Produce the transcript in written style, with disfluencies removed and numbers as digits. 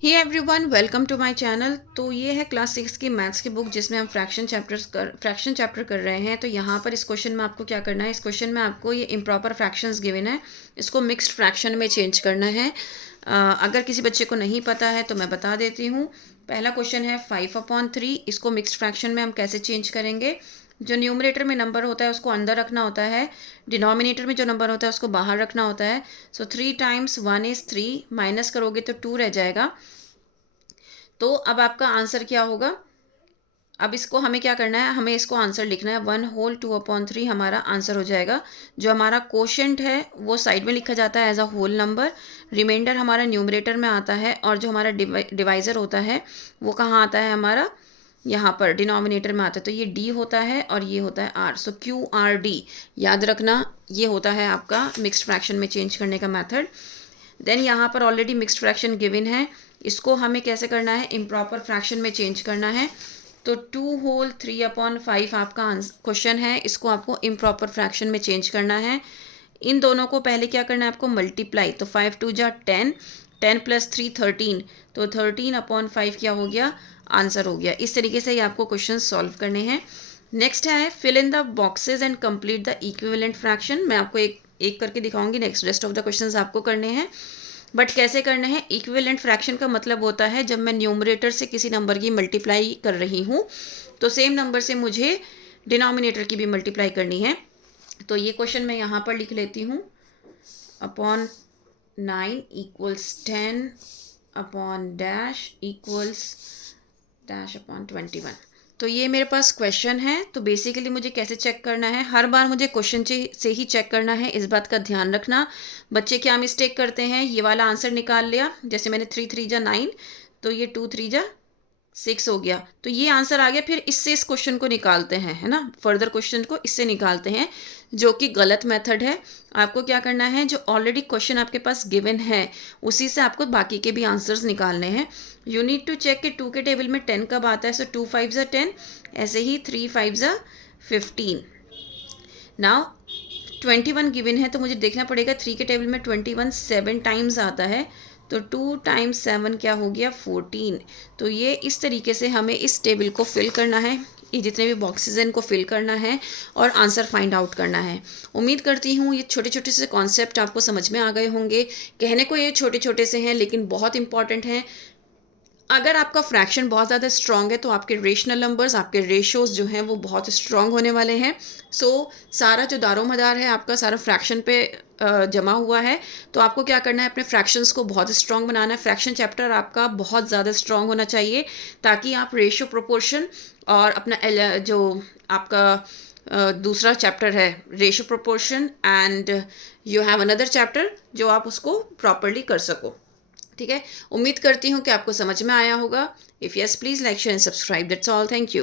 Hey everyone, welcome to my channel. तो ये है क्लास 6 की मैथ्स की बुक जिसमें हम फ्रैक्शन चैप्टर कर रहे हैं। तो यहाँ पर इस क्वेश्चन में आपको क्या करना है, इस क्वेश्चन में आपको ये इम्प्रॉपर फ्रैक्शंस गिवन है, इसको मिक्स्ड फ्रैक्शन में चेंज करना है। अगर किसी बच्चे को नहीं पता है तो मैं बता देती हूँ। पहला क्वेश्चन है 5/3, इसको मिक्स्ड फ्रैक्शन में हम कैसे चेंज करेंगे। जो न्यूमरेटर में नंबर होता है उसको अंदर रखना होता है, डिनोमिनेटर में जो नंबर होता है उसको बाहर रखना होता है। सो 3 टाइम्स 1 इज़ 3, माइनस करोगे तो 2 रह जाएगा। तो अब आपका आंसर क्या होगा। अब इसको हमें क्या करना है, हमें इसको आंसर लिखना है। 1/2/3 हमारा आंसर हो जाएगा। जो हमारा कोशेंट है वो साइड में लिखा जाता है as a whole number, remainder हमारा न्यूमरेटर में आता है, और जो हमारा डिवाइज़र होता है वो कहाँ आता है, हमारा यहाँ पर डिनोमिनेटर में आता है। तो ये डी होता है और ये होता है आर। सो QRD याद रखना, ये होता है आपका मिक्स्ड फ्रैक्शन में चेंज करने का मेथड। देन यहाँ पर ऑलरेडी मिक्स्ड फ्रैक्शन गिवन है, इसको हमें कैसे करना है, इम्प्रॉपर फ्रैक्शन में चेंज करना है। तो 2/3/5 आपका क्वेश्चन है, इसको आपको इम्प्रॉपर फ्रैक्शन में चेंज करना है। इन दोनों को पहले क्या करना है आपको, मल्टीप्लाई। तो 5 2 जा 10, 10 + 3 13, तो 13/5 क्या हो गया, आंसर हो गया। इस तरीके से ही आपको क्वेश्चन सॉल्व करने हैं। नेक्स्ट है fill in the boxes and complete the equivalent fraction. मैं आपको एक एक करके दिखाऊंगी, next rest of the questions आपको करने हैं। बट कैसे करने हैं, इक्विवेलेंट फ्रैक्शन का मतलब होता है जब मैं न्यूमरेटर से किसी नंबर की मल्टीप्लाई कर रही हूँ तो सेम नंबर से मुझे डिनोमिनेटर की भी मल्टीप्लाई करनी है। तो ये क्वेश्चन मैं यहाँ पर लिख लेती हूँ। Upon 9 = 10 upon dash equals dash upon 21। तो ये मेरे पास क्वेश्चन है। तो बेसिकली मुझे कैसे चेक करना है, हर बार मुझे क्वेश्चन से ही चेक करना है, इस बात का ध्यान रखना। बच्चे क्या मिस्टेक करते हैं, ये वाला आंसर निकाल लिया, जैसे मैंने 3 3 जा 9, तो ये 2 3 जा 6 हो गया, तो ये आंसर आ गया। फिर इससे इस क्वेश्चन को निकालते हैं, है ना, फर्दर क्वेश्चन को इससे निकालते हैं, जो कि गलत मेथड है। आपको क्या करना है, जो ऑलरेडी क्वेश्चन आपके पास गिवन है उसी से आपको बाकी के भी आंसर्स निकालने हैं। यू नीड टू चेक कि 2 के टेबल में 10 कब आता है। सो 2 5 जा 10, ऐसे ही 3 5 जा 15। नाउ 21 गिवन है, तो मुझे देखना पड़ेगा 3 के टेबल में 21 7 टाइम्स आता है, तो 2 टाइम्स 7 क्या हो गया, 14। तो ये इस तरीके से हमें इस टेबल को फिल करना है, ये जितने भी बॉक्सेस हैं इनको फिल करना है और आंसर फाइंड आउट करना है। उम्मीद करती हूँ ये छोटे छोटे से कॉन्सेप्ट आपको समझ में आ गए होंगे। कहने को ये छोटे छोटे से हैं लेकिन बहुत इंपॉर्टेंट हैं। अगर आपका फ्रैक्शन बहुत ज़्यादा स्ट्रॉन्ग है तो आपके रेशनल नंबर्स, आपके रेशोज़ जो हैं वो बहुत स्ट्रॉन्ग होने वाले हैं। सो सारा जो दारोमदार है आपका सारा फ्रैक्शन पे जमा हुआ है। तो आपको क्या करना है, अपने फ्रैक्शंस को बहुत स्ट्रॉन्ग बनाना है। फ्रैक्शन चैप्टर आपका बहुत ज़्यादा स्ट्रॉन्ग होना चाहिए ताकि आप रेशियो प्रोपोर्शन और अपना जो आपका दूसरा चैप्टर है ratio proportion, and you have another chapter जो आप उसको प्रॉपरली कर सको। ठीक है, उम्मीद करती हूँ कि आपको समझ में आया होगा। If yes, please like share and subscribe. That's all, thank you.